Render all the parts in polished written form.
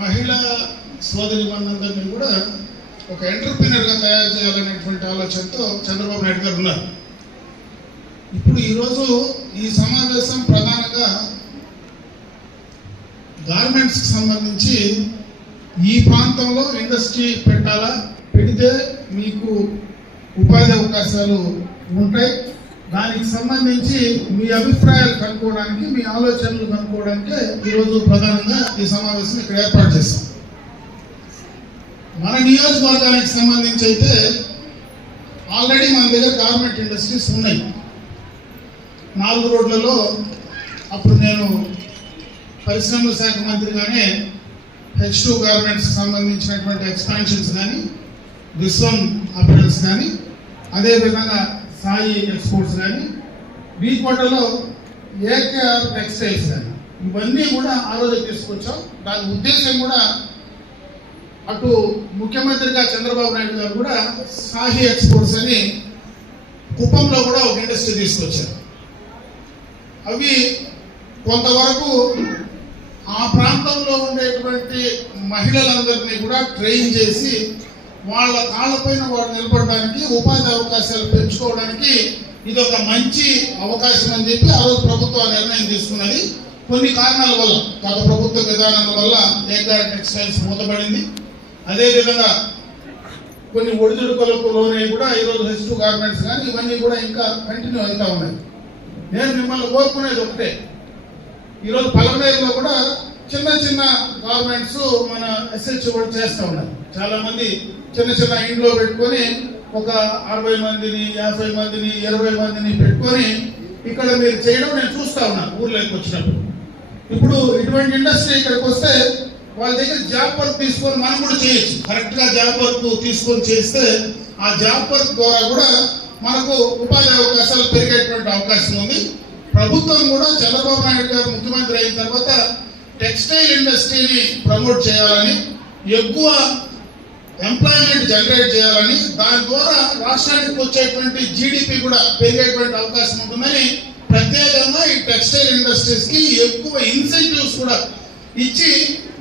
మహిళా సోదరి మనందరినీ కూడా ఒక ఎంటర్‌ప్రెన్యూర్‌గా తయారు చేయాలనేటువంటి ఆలోచనతో చంద్రబాబు నాయుడు గారు ఉన్నారు. ఇప్పుడు ఈరోజు ఈ సమావేశం ప్రధానంగా గార్మెంట్స్కి సంబంధించి ఈ ప్రాంతంలో ఇండస్ట్రీ పెట్టాలా, పెడితే మీకు ఉపాధి అవకాశాలు ఉంటాయి, దానికి సంబంధించి మీ అభిప్రాయాలు కనుక్కోవడానికి, మీ ఆలోచనలు కనుక్కోవడానికి ఈరోజు ప్రధానంగా ఈ సమావేశం ఇక్కడ ఏర్పాటు చేశాం. మన నియోజకవర్గానికి సంబంధించి అయితే ఆల్రెడీ మన దగ్గర గార్మెంట్ ఇండస్ట్రీస్ ఉన్నాయి. 4 రోడ్లలో అప్పుడు నేను పరిశ్రమల శాఖ మంత్రిగానే H2 గార్మెంట్స్కి సంబంధించినటువంటి ఎక్స్పాన్షన్స్ కానీ, విశ్వం అపెరల్స్ కానీ, అదేవిధంగా సాయి ఎక్స్పోర్ట్స్ కానీ, బీకోటలో ఏకేఆర్ టెక్స్టైల్స్ కానీ, ఇవన్నీ కూడా ఆ రోజు తీసుకొచ్చాం. దాని ఉద్దేశం కూడా అటు ముఖ్యమంత్రిగా చంద్రబాబు నాయుడు గారు కూడా సాయి ఎక్స్పోర్ట్స్ అని కుప్పంలో కూడా ఒక ఇండస్ట్రీ తీసుకొచ్చారు. అవి కొంతవరకు ఆ ప్రాంతంలో ఉండేటువంటి మహిళలందరినీ కూడా ట్రైన్ చేసి వాళ్ళ కాళ్ళపైన వాళ్ళు నిలబడడానికి, ఉపాధి అవకాశాలు పెంచుకోవడానికి ఇది ఒక మంచి అవకాశం అని చెప్పి ఆ రోజు ప్రభుత్వం నిర్ణయం తీసుకున్నది. కొన్ని కారణాల వల్ల, గత ప్రభుత్వ విధానాల వల్ల ఏకేఆర్ టెక్స్టైల్స్ మూతపడింది. అదేవిధంగా కొన్ని ఒడిదుడుకులకు లోనే కూడా ఈరోజు H2 గార్మెంట్స్ కానీ ఇవన్నీ కూడా ఇంకా కంటిన్యూ అవుతూ ఉన్నాయి. నేను మిమ్మల్ని కోరుకునేది ఒకటే, ఈరోజు పలమనేరులో కూడా చిన్న చిన్న గార్మెంట్స్ మన SH కూడా చేస్తూ ఉన్నారు. చాలామంది చిన్న చిన్న ఇంట్లో పెట్టుకొని ఒక 60 మందిని, 50 మందిని, 20 మందిని పెట్టుకొని ఇక్కడ మీరు చేయడం నేను చూస్తూ ఉన్నాను ఊర్లోకి వచ్చినప్పుడు. ఇప్పుడు ఇటువంటి ఇండస్ట్రీ ఇక్కడికి వస్తే వాళ్ళ దగ్గర జాబ్ వర్క్ తీసుకొని మనం కూడా చేయొచ్చు. కరెక్ట్గా జాబ్ వర్క్ తీసుకొని చేస్తే ఆ జాబ్ వర్క్ ద్వారా కూడా మనకు ఉపాధి అవకాశాలు పెరిగేటువంటి అవకాశం ఉంది. ప్రభుత్వం కూడా చంద్రబాబు నాయుడు గారు ముఖ్యమంత్రి అయిన తర్వాత టెక్స్టైల్ ఇండస్ట్రీని ప్రమోట్ చేయాలని, ఎక్కువ ఎంప్లాయ్మెంట్ జనరేట్ చేయాలని, దాని ద్వారా రాష్ట్రానికి వచ్చేటువంటి జీడిపి కూడా పెరిగేటువంటి అవకాశం ఉంటుందని ప్రత్యేకంగా ఈ టెక్స్టైల్ ఇండస్ట్రీస్కి ఎక్కువ ఇన్సెంటివ్స్ కూడా ఇచ్చి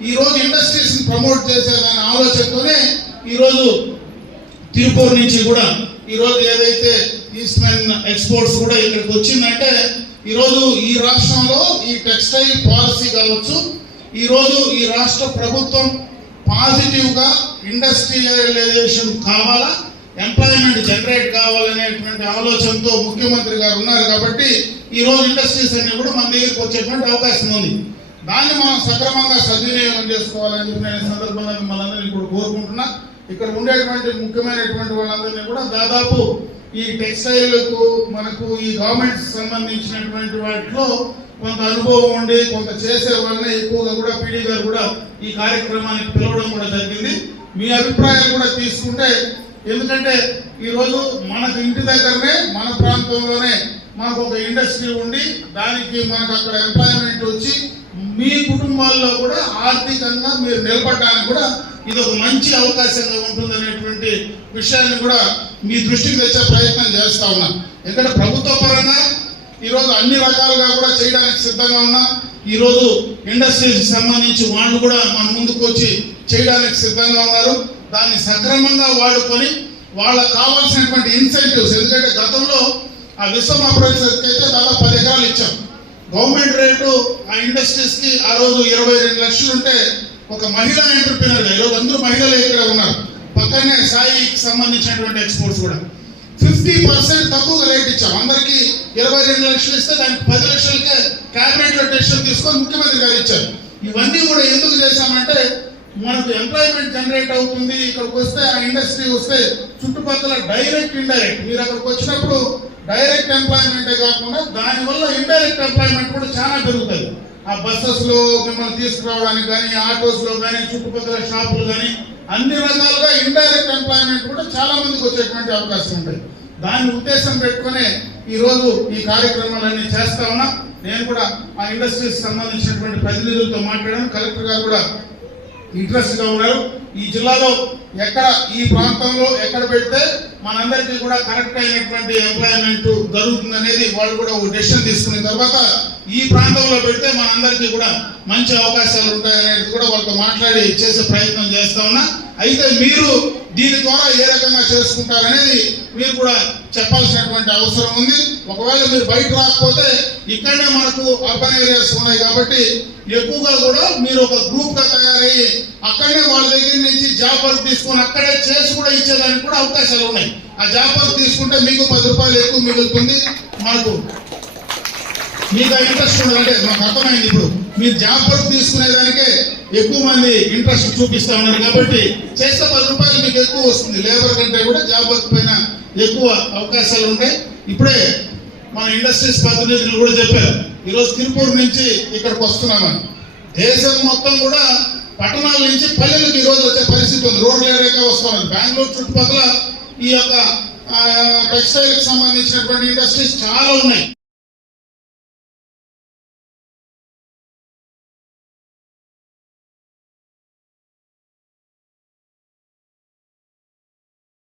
ఈరోజు ఇండస్ట్రీస్ని ప్రమోట్ చేసేదనే ఆలోచనతోనే ఈరోజు తిరుపూర్ నుంచి కూడా ఈరోజు ఏదైతే ఈస్ట్మెన్ ఎక్స్పోర్ట్స్ కూడా ఇక్కడికి వచ్చిందంటే ఈరోజు ఈ రాష్ట్రంలో ఈ టెక్స్టైల్ పాలసీ కావచ్చు, ఈరోజు ఈ రాష్ట్ర ప్రభుత్వం పాజిటివ్గా ఇండస్ట్రియలైజేషన్ కావాలా, ఎంప్లాయ్మెంట్ జనరేట్ కావాలనేటువంటి ఆలోచనతో ముఖ్యమంత్రి గారు ఉన్నారు. కాబట్టి ఈరోజు ఇండస్ట్రీస్ అన్ని కూడా మన దగ్గరికి వచ్చేటువంటి అవకాశం ఉంది. దాన్ని మనం సక్రమంగా సద్వినియోగం చేసుకోవాలని చెప్పి నేను సందర్భంగా మిమ్మల్ని అందరినీ కూడా కోరుకుంటున్నా. ఇక్కడ ఉండేటువంటి ముఖ్యమైనటువంటి వాళ్ళందరినీ కూడా దాదాపు ఈ టెక్స్టైల్కు మనకు ఈ గవర్నమెంట్ సంబంధించినటువంటి వాటిలో కొంత అనుభవం ఉండి కొంత చేసే వాళ్ళనే ఎక్కువగా కూడా పీడీ గారు కూడా ఈ కార్యక్రమానికి పిలవడం కూడా జరిగింది. మీ అభిప్రాయాలు కూడా తీసుకుంటే, ఎందుకంటే ఈరోజు మనకు ఇంటి దగ్గరనే మన ప్రాంతంలోనే మనకు ఒక ఇండస్ట్రీ ఉండి దానికి మనకు అక్కడ ఎంప్లాయ్మెంట్ వచ్చి మీ కుటుంబాల్లో కూడా ఆర్థికంగా మీరు నిలబడడానికి కూడా ఇది ఒక మంచి అవకాశంగా ఉంటుందనేటువంటి విషయాన్ని కూడా మీ దృష్టికి తెచ్చే ప్రయత్నం చేస్తా ఉన్నాం. ఎందుకంటే ప్రభుత్వ పరంగా ఈరోజు అన్ని రకాలుగా కూడా చేయడానికి సిద్ధంగా ఉన్నాం. ఈరోజు ఇండస్ట్రీస్కి సంబంధించి వాళ్ళు కూడా మన ముందుకు వచ్చి చేయడానికి సిద్ధంగా ఉన్నారు. దాన్ని సక్రమంగా వాడుకొని వాళ్ళకు కావాల్సినటువంటి ఇన్సెంటివ్స్, ఎందుకంటే గతంలో ఆ విశ్వం అప్రైజర్కి అయితే దాదాపు 10 ఎకరాలు ఇచ్చాం. గవర్నమెంట్ రేటు ఆ ఇండస్ట్రీస్కి ఆ రోజు 22 లక్షలు ఉంటే ఒక మహిళా ఎంటర్‌ప్రెన్యూర్గా ఈరోజు అందరూ మహిళలు ఇక్కడ ఉన్నారు. పక్కనే సాయికి సంబంధించినటువంటి ఎక్స్పోర్ట్స్ కూడా 50% తక్కువగా రేట్ ఇచ్చాం. అందరికీ 22 లక్షలు ఇస్తే దానికి 10 లక్షలకే క్యాబినెట్లో డెసిషన్ తీసుకొని ముఖ్యమంత్రి గారు ఇచ్చారు. ఇవన్నీ కూడా ఎందుకు చేశామంటే మనకు ఎంప్లాయ్మెంట్ జనరేట్ అవుతుంది. ఇక్కడికి వస్తే ఆ ఇండస్ట్రీ వస్తే చుట్టుపక్కల డైరెక్ట్ ఇండైరెక్ట్, మీరు అక్కడికి వచ్చినప్పుడు డైరెక్ట్ ఎంప్లాయ్మెంటే కాకుండా దానివల్ల ఇండైరెక్ట్ ఎంప్లాయ్మెంట్ కూడా చాలా పెరుగుతుంది. ఆ బస్సెస్లో మిమ్మల్ని తీసుకురావడానికి కానీ, ఆటోస్లో కానీ, చుట్టుపక్కల షాపులు కానీ అన్ని రకాలుగా ఇండైరెక్ట్ ఎంప్లాయ్మెంట్ కూడా చాలా మందికి వచ్చేటువంటి అవకాశం ఉంటుంది. దాన్ని ఉద్దేశం పెట్టుకునే ఈరోజు ఈ కార్యక్రమాలన్నీ చేస్తా ఉన్నా. నేను కూడా ఆ ఇండస్ట్రీస్ సంబంధించినటువంటి ప్రతినిధులతో మాట్లాడాను. కలెక్టర్ గారు కూడా ఇంట్రెస్ట్గా ఉన్నారు. ఈ జిల్లాలో ఎక్కడ, ఈ ప్రాంతంలో ఎక్కడ పెడితే మనందరికీ కూడా కరెక్ట్ అయినటువంటి ఎంప్లాయ్మెంట్ జరుగుతుందనేది వాళ్ళు కూడా ఒక డెసిషన్ తీసుకున్న తర్వాత ఈ ప్రాంతంలో పెడితే మనందరికీ కూడా మంచి అవకాశాలు ఉంటాయనేది కూడా వాళ్ళతో మాట్లాడి చేసే ప్రయత్నం చేస్తా ఉన్నా. అయితే మీరు దీని ద్వారా ఏ రకంగా చేసుకుంటారనేది మీరు కూడా చెప్పాల్సినటువంటి అవసరం ఉంది. ఒకవేళ మీరు బయట రాకపోతే ఇక్కడనే మనకు అర్బన్ ఏరియాస్ ఉన్నాయి కాబట్టి ఎక్కువగా కూడా మీరు ఒక గ్రూప్ గా తయారయ్యి అక్కడనే వాళ్ళ దగ్గర నుంచి జాబ్ వర్క్ తీసుకొని అక్కడే చేసి కూడా ఇచ్చేదానికి కూడా అవకాశాలు ఉన్నాయి. ఆ జాబ్ వర్క్ తీసుకుంటే మీకు 10 రూపాయలు ఎక్కువ మిగులుతుంది. మీకు ఇంట్రెస్ట్ ఉండదంటే మాకు అర్థమైంది. ఇప్పుడు మీరు జాబ్ వర్క్ తీసుకునేదానికే ఎక్కువ మంది ఇంట్రెస్ట్ చూపిస్తా ఉన్నారు కాబట్టి చేస్తే 10 రూపాయలు మీకు ఎక్కువ వస్తుంది. లేబర్ కంటే కూడా జాబ్ వర్క్ పైన ఎక్కువ అవకాశాలు ఉంటాయి. ఇప్పుడే మన ఇండస్ట్రీస్ ప్రతినిధులు కూడా చెప్పారు, ఈరోజు తిరుపూర్ నుంచి ఇక్కడికి వస్తున్నామని. దేశం మొత్తం కూడా పట్టణాల నుంచి పల్లెలకు ఈ రోజు వచ్చే పరిస్థితి ఉంది. రోడ్ల ఏరియాగా వస్తామని. బెంగళూరు చుట్టుపక్కల ఈ యొక్క టెక్స్టైల్ కి సంబంధించినటువంటి ఇండస్ట్రీస్ చాలా ఉన్నాయి.